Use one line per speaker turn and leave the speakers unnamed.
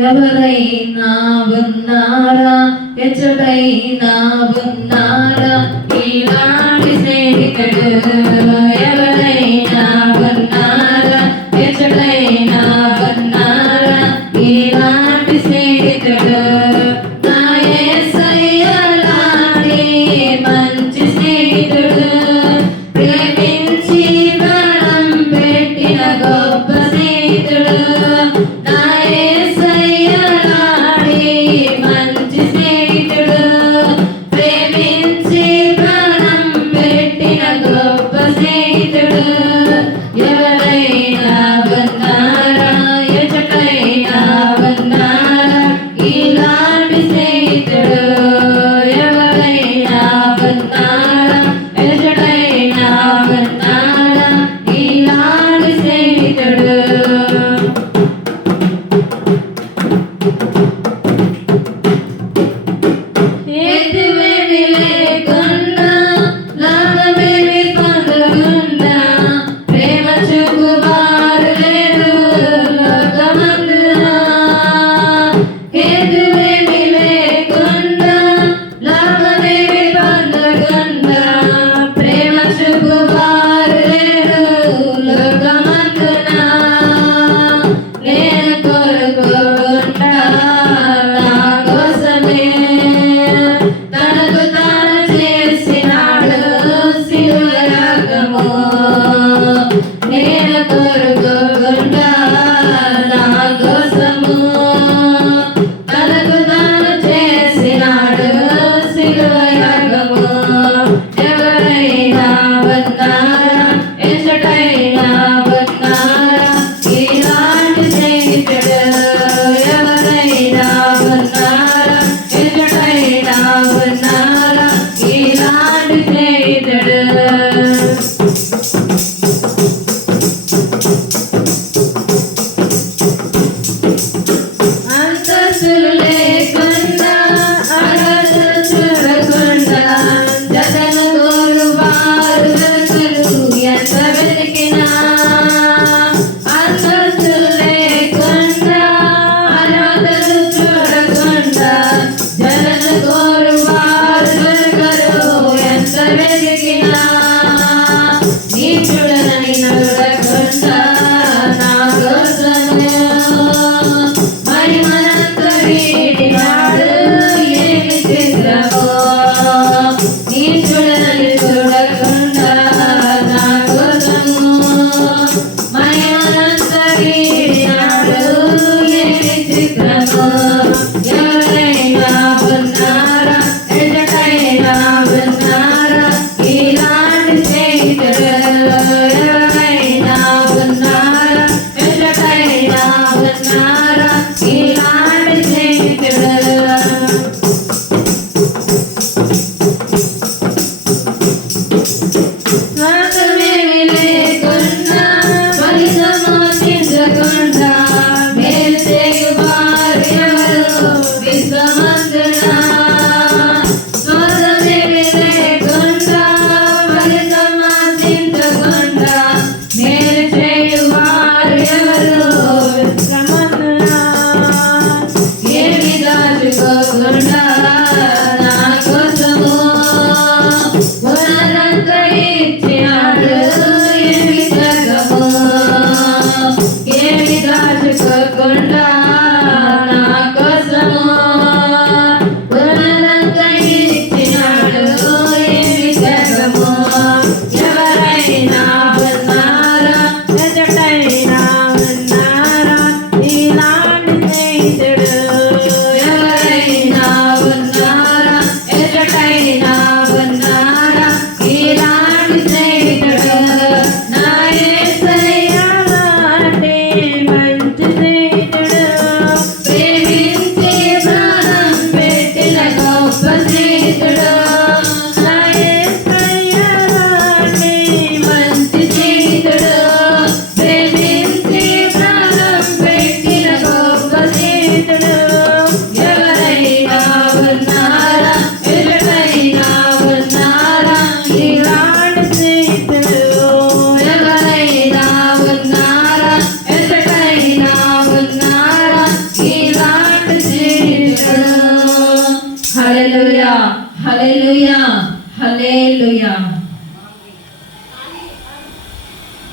ఎవరైనా ఉన్నారా? ఎచ్చటైనా ఉన్నారా? ఈనాటి స్నేహితుడు ఉన్నారా
హలేలుయా హలేలుయా